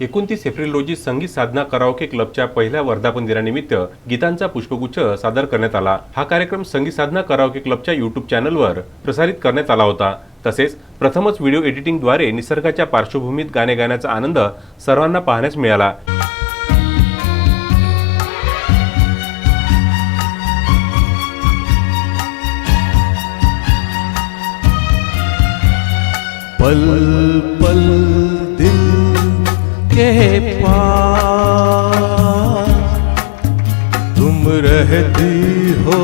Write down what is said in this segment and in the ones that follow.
29 April रोजी संगीत साधना karaoke क्लबच्या पहिल्या वर्धापन दिनानिमित्त गीतांचा पुष्पगुच्छ सादर करण्यात आला। हा कार्यक्रम संगीत साधना कराओके क्लबच्या YouTube चॅनलवर प्रसारित करण्यात आला होता। तसेच प्रथमच व्हिडिओ एडिटिंगद्वारे निसर्गाच्या पार्श्वभूमीत गाणे गाण्याचा आनंद सर्वांना पाहण्यास मिळाला। पल पल दिल के पास तुम रहती हो,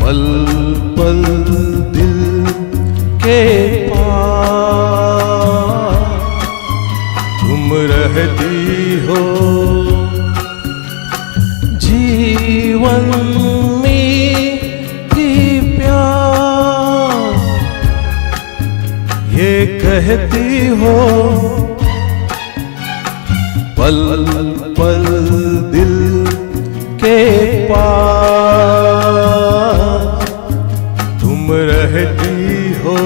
पल पल दिल के पास तुम रहती हो। जीवन में की प्यास ये कहती हो, पल पल दिल के पास तुम रहती हो।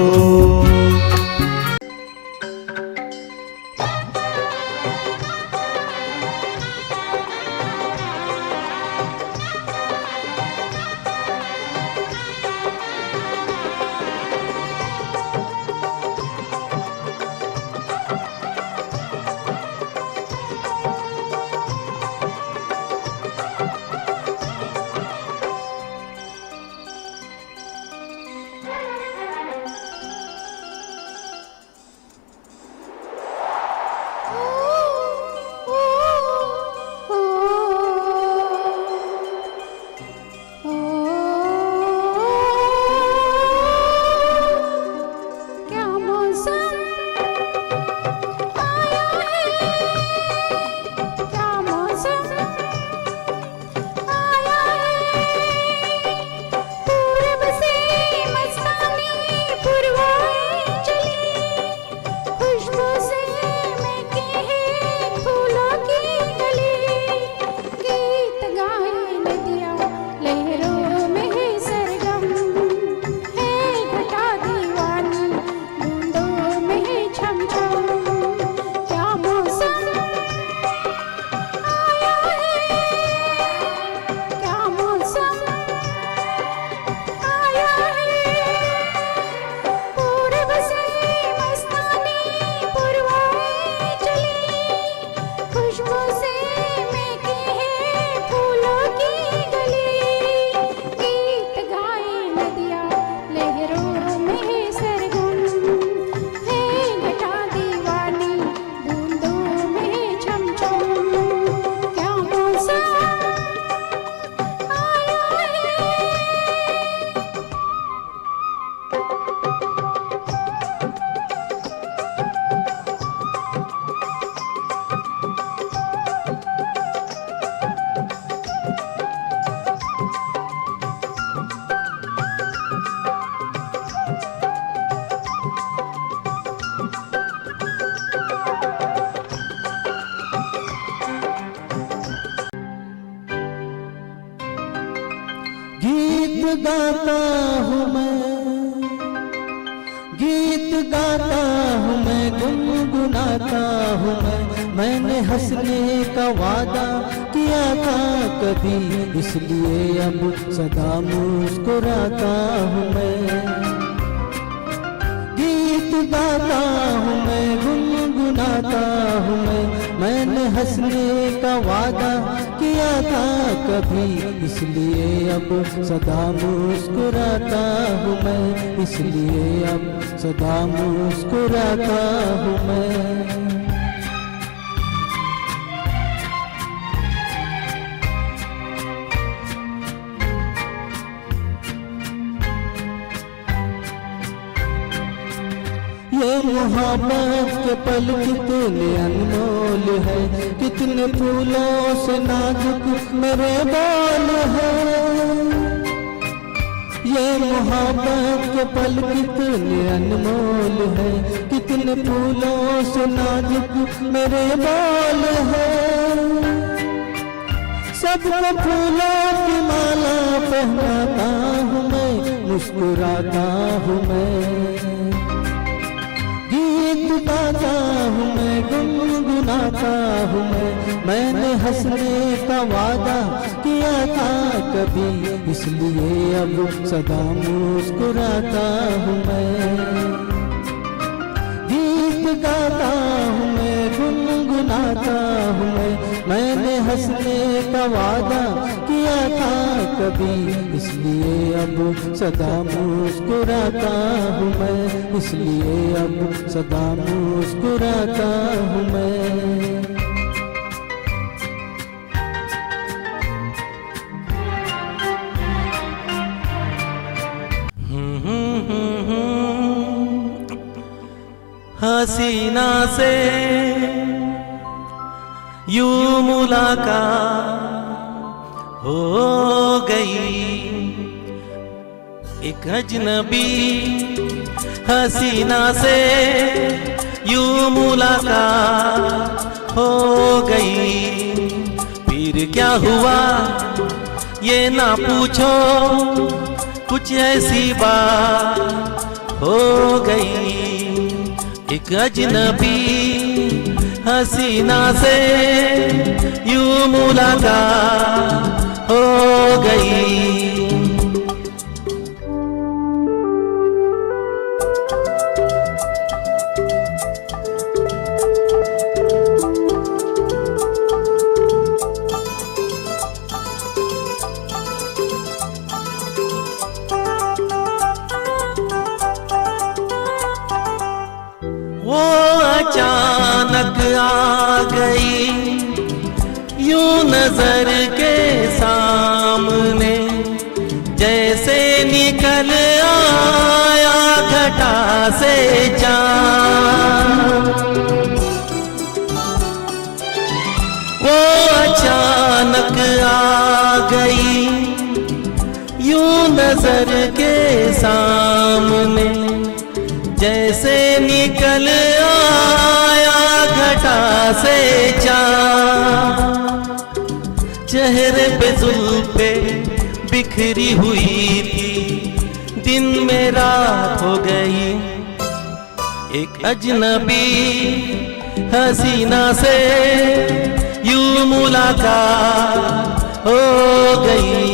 गीत गाता हूँ मैं, गीत गाता हूँ मैं, गुनगुनाता हूँ मैंने हंसने का वादा किया था कभी, इसलिए अब सदा मुस्कुराता हूँ मैं। गीत गाता हूँ मैं, गुनगुनाता हूँ मैंने हंसने का वादा किया था कभी, इसलिए अब सदा मुस्कुराता हूँ मैं, इसलिए अब सदा मुस्कुराता हूँ मैं। ये मोहब्बत के पल कितने अनमोल है, कितने फूलों से नाजुक मेरे बाल है। ये मोहब्बत के पल कितने अनमोल है, कितने फूलों से नाजुक मेरे बाल है। सबको फूलों की माला पहनाता हूँ मैं, मुस्कुराता हूँ मैं। गीत गाता हूँ मैं, गुनगुनाता हूँ मैंने हंसने का वादा किया था कभी, इसलिए अब सदा मुस्कुराता हूँ मैं। गीत गाता हूँ मैं, गुनगुनाता हूँ मैंने हंसने का वादा किया था कभी, इसलिए अब सदा मुस्कुराता हूँ मैं, इसलिए अब सदा मुस्कुराता हूँ मैं। हसीना से यूं मुलाकात हो गई, एक अजनबी हसीना से यूं मुलाकात हो गई। फिर क्या हुआ ये ना पूछो, कुछ ऐसी बात हो गई। एक अजनबी हसीना से यूं मुलाकात हो गई। वो अचानक आ गई यूं नजर के सामने, जैसे निकल आया घटा से चाँद। वो अचानक आ गई यूं नजर के सामने, जैसे निकल आया घटा से चाँद। चेहरे पे जुल्फे बिखरी हुई थी, दिन में रात हो गई। एक अजनबी हसीना से यूं मुलाकात हो गई।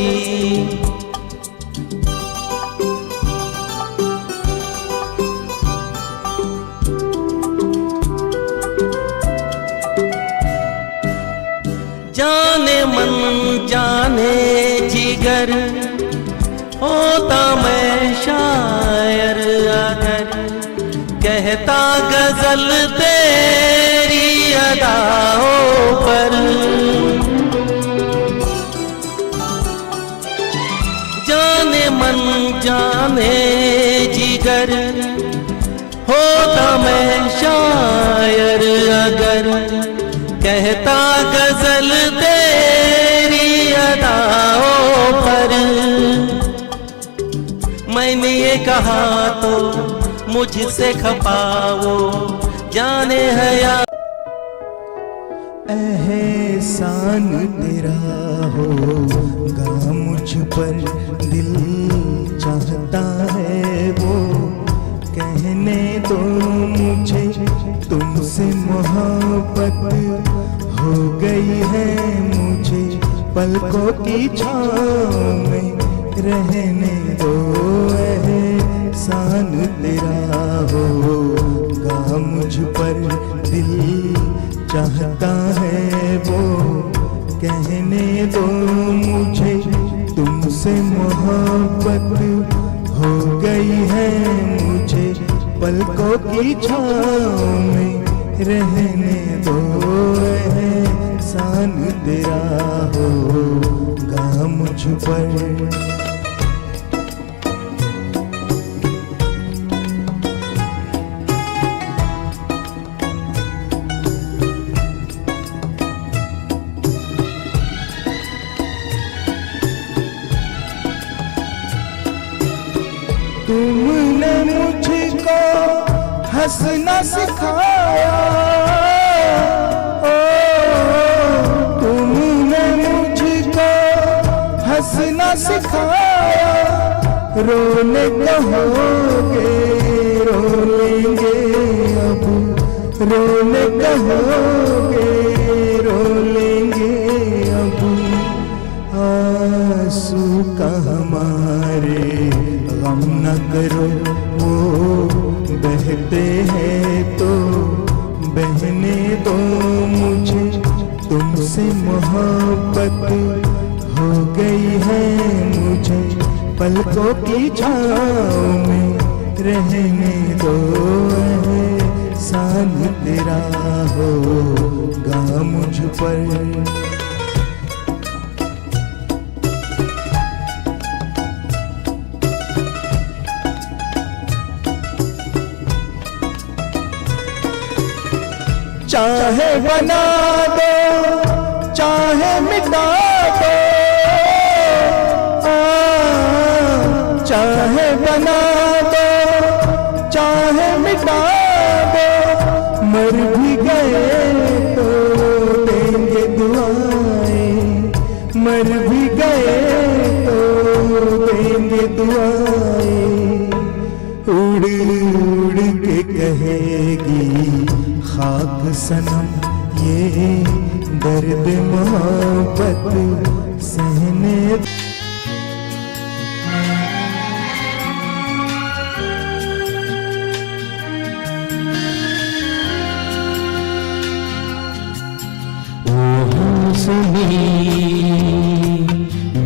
जाने मन जाने जिगर होता मैं शायर अगर, कहता गजल तेरी अदाओं पर। जाने मन जाने जिगर होता मैं शायर अगर, कहता गजल तेरी अदाओं पर। मैंने ये कहा तो मुझसे खपाओ, जाने है या एहसान तेरा होगा मुझ पर, दिल चाहता है वो कहने दो मुझे, तुमसे मोहब्बत हो गई है मुझे, पलकों की छाँव में रहने दो। एहसान तेरा होगा मुझ पर, दिल चाहता है वो कहने दो मुझे, तुमसे मोहब्बत हो गई है मुझे, पलकों की छाँव में रहने दो। एहसान तेरा होगा मुझ पर। तुमने मुझको हंसना सिखाया, तुमने मुझको हंसना सिखाया, रोने कहोगे रो लेंगे अब रोने कहोगे, रो लेंगे अब। आंसू का हमारे गम न करो, वो बहते हैं तो बहने दो। मुझे तुमसे मोहब्बत हो गई है, मुझे पलकों की छाँव में रहने दो। एहसान तेरा होगा मुझ पर। चाहे बना दो चाहे मिटा दो, चाहे बना दो चाहे मिटा दो। मर भी गए तो देंगे दुआएं, मर भी गए तो देंगे दुआएं। उड़ उड़ के कहेगी खाक सनम, ये दर्द मोहब्बत सहने। ओ हंसनी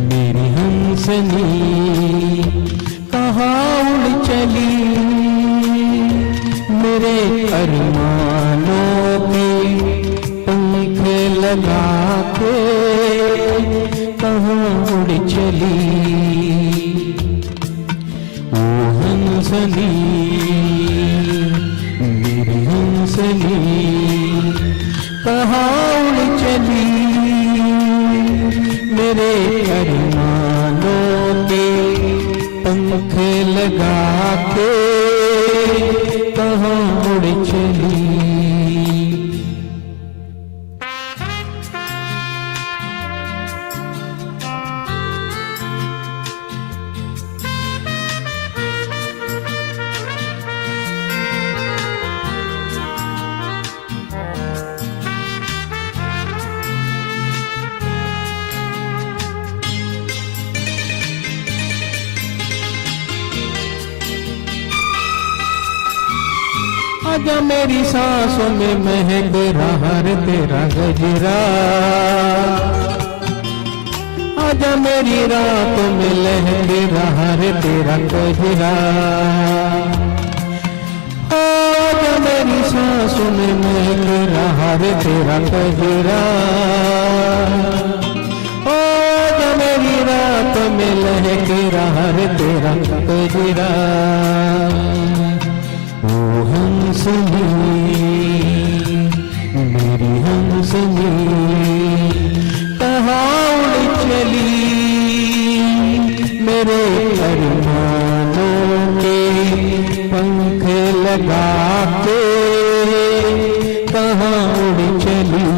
मेरी हंसनी, कहाँ उड़ चली मेरे अरमानों के पंख लगा के, कहाँ उड़ चली। ओ हंसनी मेरी हंसनी, कहाँ उड़ चली मेरे अरमानों के पंख लगा के, कहाँ उड़ चली। आजा मेरी सांसों में महक रहा है तेरा गजरा, आजा मेरी रातों में लहक रहा है तेरा गजरा। आजा मेरी सांसों में महक रहा है तेरा गजरा, आजा मेरी रातों में लहक रहा है तेरा गजरा। ओ हंसनी मेरी हंसनी, कहाँ उड़ चली मेरे अरमानों के पंख लगा के, कहाँ उड़ चली।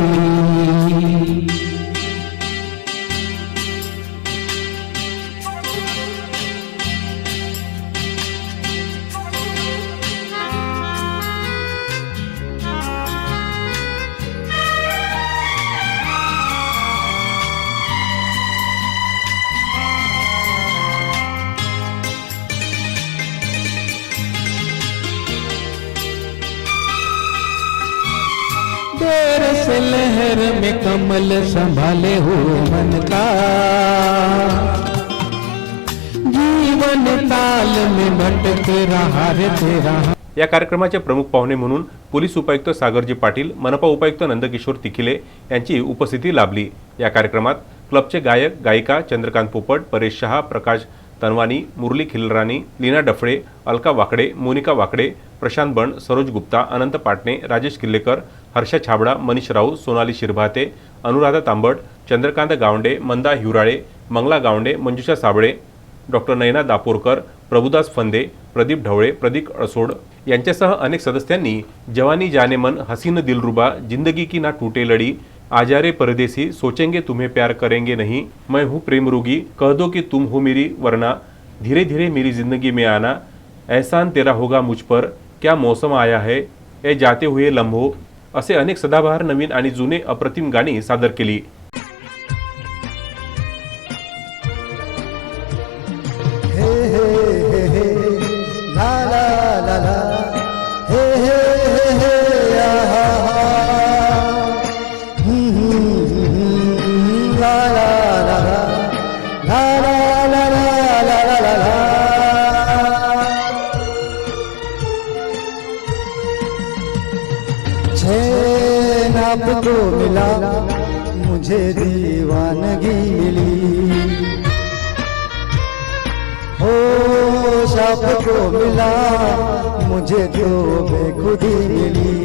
देर से लहर में कमल संभाले हो मन का, जीवन ताल में भटक रहा है तेरा। या कार्यक्रमाचे प्रमुख पाहुणे म्हणून पोलीस उपायुक्त सागरजी पाटील, मनपा उपायुक्त नंदकिशोर तिखिले यांची उपस्थिती लाभली। या कार्यक्रमात क्लबचे गायक गायिका चंद्रकांत पोपट, परेश शहा, प्रकाश तनवानी, मुरली खिलरानी, लीना डफळे, अलका वाकडे, मोनिका वाकडे, प्रशांत बंड, सरोज गुप्ता, अनंत पाटणे, राजेश किल्लेकर, हर्षा छाबड़ा, मनीष राऊत, सोनाली शिरभाते, अनुराधा तांबट, चंद्रकांत गावंडे, मंदा हिवराळे, मंगला गावंडे, मंजुषा साबळे, डॉक्टर नयना दापोरकर, प्रभुदास फंदे, प्रदीप ढवळे, प्रदीप अडसोड यांच्यासह अनेक सदस्यांनी जवानी जाने मन, हसीन दिलरुबा, जिंदगी की ना टूटे लड़ी, आजारे परदेसी, सोचेंगे तुम्हें प्यार करेंगे नहीं, मैं हूँ प्रेम रोगी, कह दो कि तुम हो मेरी वरना, धीरे धीरे मेरी जिंदगी में आना, एहसान तेरा होगा मुझ पर, क्या मौसम आया है, ए जाते हुए लम्हो असे अनेक सदाबहार नवीन आणि जुने अप्रतिम गाणी सादर केली. हे हे हे हे ला ला ला ला हे हे हे हे आहा हा ला ला ला ला ला ला ला ला ला ला ला. चैन आपको मिला मुझे दीवानगी मिली, होश आपको मिला मुझे तो बेखुदी मिली.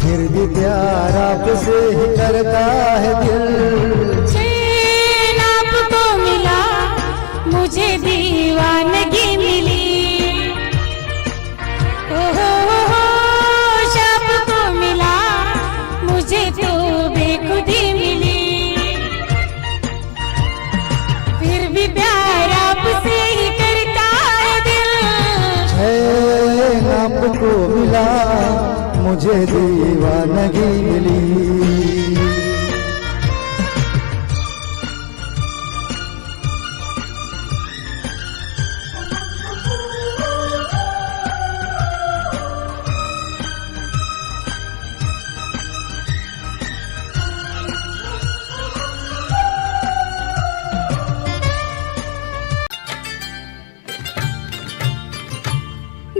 फिर भी प्यार आपसे ही करता है दिल. चैन आपको मिला मुझे दीवानगी मिली, होश आपको मिला मुझे तो बेखुदी मिली. फिर भी प्यार आपसे ही करता है दिल. चैन आपको मिला मुझे दीवानगी मिली.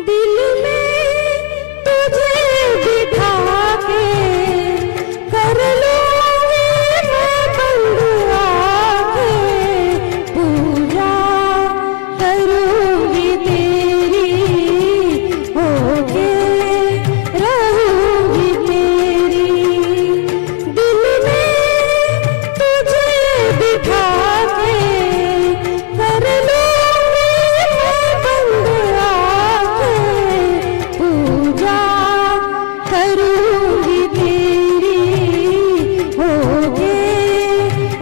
दिल में तुझे बिठा के कर लूंगी मैं बंद आके, पूजा करूंगी तेरी होके रहूंगी तेरी. दिल में तुझे बिठा के कर लूंगी मैं बंद आके, पूजा करूंगी तेरी होके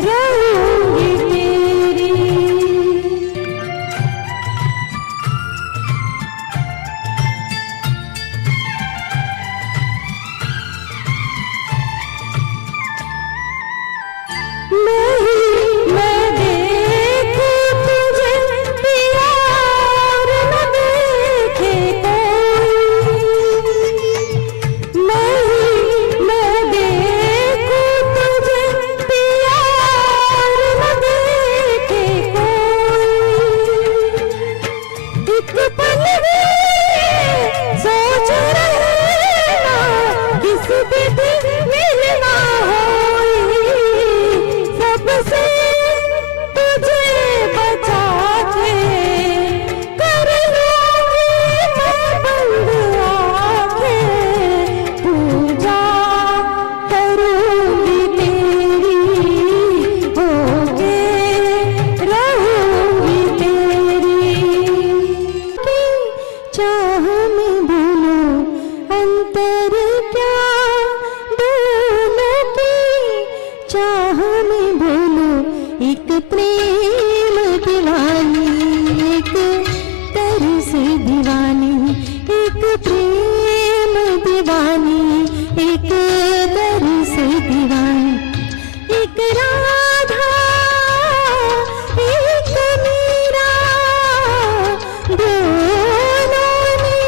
रहूंगी तेरी. मैं देखूं तुझे पिया और न देखे कोई. मैं देखूं तुझे पिया और न देखे कोई. एक पल भी सोच रहना किस दिन मिलना होई. सबसे तुझे बचा के कर लूंगी मैं बंद आके, पूजा करूंगी तेरी होके रहूंगी तेरी. की चाह में भूलो अंतर क्या दोनों की चाह में भूलो. एक प्रेम दीवानी एक तरस दीवानी, एक प्रेम दीवानी एक तरस दीवानी. एक राधा एक मीरा दोनों ने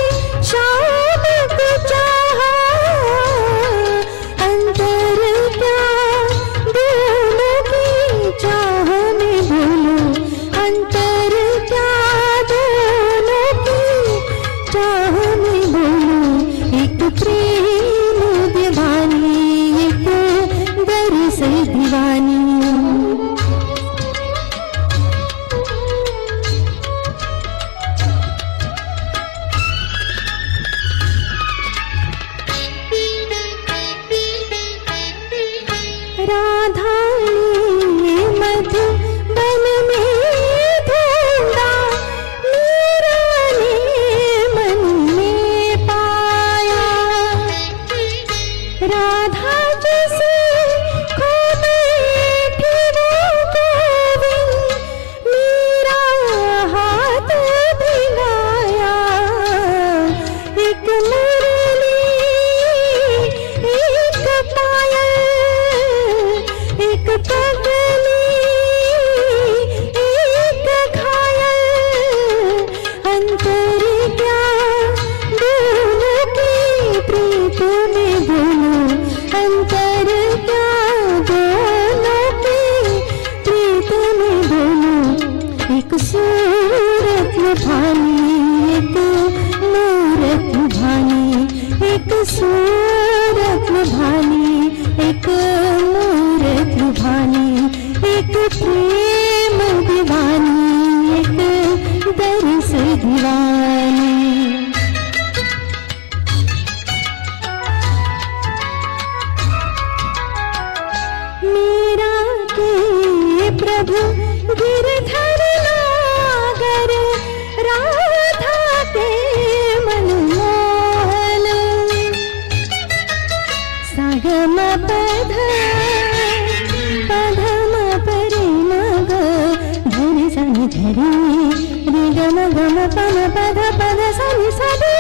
एक सूरत लुभानी, एक मूरत लुभानी, एक प्रेम दीवानी, एक दर्श दीवानी। मीरा के प्रभु गिरधर नागर, राधा के मनमोहन, सागम पध पधम परि मग धरि सनि धरि रि गम गम पम पध पद सनि सदे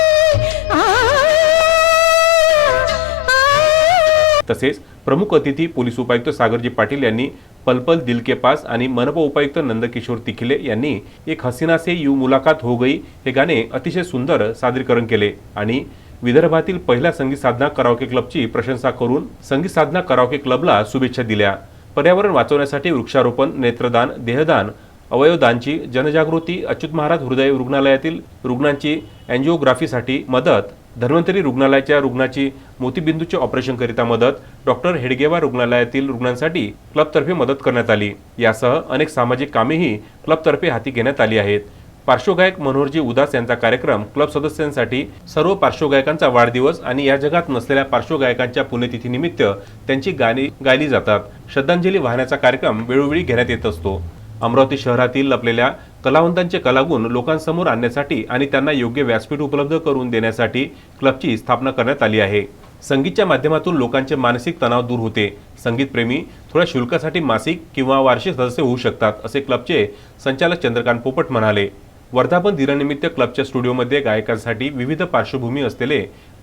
तसेच प्रमुख अतिथी पोलीस उपायुक्त सागरजी पाटील यांनी पल पल दिल के पास आणि मनपा उपायुक्त नंदकिशोर तिखिले यांनी एक हसीना से यू मुलाकात हो गई हे गाणे अतिशय सुंदर सादरीकरण केले आणि विदर्भातील पहिल्या संगीत साधना कराओके क्लबची प्रशंसा करून संगीत साधना कराओके क्लबला शुभेच्छा दिल्या। पर्यावरण वाचवण्यासाठी वृक्षारोपण, नेत्रदान, देहदान, अवयवदानची जनजागृती, अच्युत महाराज हृदय रुग्णालयातील रुग्णांची अँजिओग्राफीसाठी मदत, धन्वंतरी रुग्णालयाच्या रुग्णाची मोतीबिंदूच्या ऑपरेशनकरिता मदत, डॉक्टर हेडगेवार रुग्णालयातील रुग्णांसाठी क्लबतर्फे मदत करण्यात आली। यासह अनेक सामाजिक कामेही क्लबतर्फे हाती घेण्यात आली आहेत। पार्श्वगायक मनोहरजी उदास यांचा कार्यक्रम क्लब सदस्यांसाठी सर्व पार्श्वगायकांचा वाढदिवस आणि या जगात नसलेल्या पार्श्वगायकांच्या पुण्यतिथीनिमित्त त्यांची गाणी गायली जातात। श्रद्धांजली वाहण्याचा कार्यक्रम वेळोवेळी घेण्यात येत असतो। अमरावती शहरातील लपलेल्या कलावंतांचे कलागुण लोकांसमोर आणण्यासाठी आणि त्यांना योग्य व्यासपीठ उपलब्ध करून देण्यासाठी क्लबची स्थापना करण्यात आली आहे। संगीतच्या माध्यमातून लोकांचे मानसिक तणाव दूर होते। संगीतप्रेमी थोड्या शुल्कासाठी मासिक किंवा वार्षिक सदस्य होऊ शकतात, असे क्लबचे संचालक चंद्रकांत पोपट म्हणाले। वर्धापन दिनानिमित्त क्लबच्या स्टुडिओमध्ये गायकांसाठी विविध पार्श्वभूमी असलेले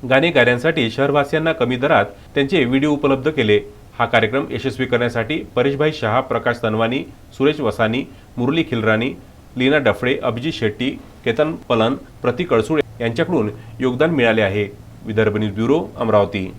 गाणे गायऱ्यांसाठी शहरवासियांना कमी दरात त्यांचे व्हिडिओ उपलब्ध केले। हा कार्यक्रम यशस्वी करण्यासाठी परेशभाई शहा, प्रकाश तनवानी, सुरेश वसानी, मुरली खिलराणी, लीना डफळे, अभिजित शेट्टी, केतन पलन, प्रतीक अडसूळ यांच्याकडून योगदान मिळाले आहे। Vidarbha news bureau, Amravati.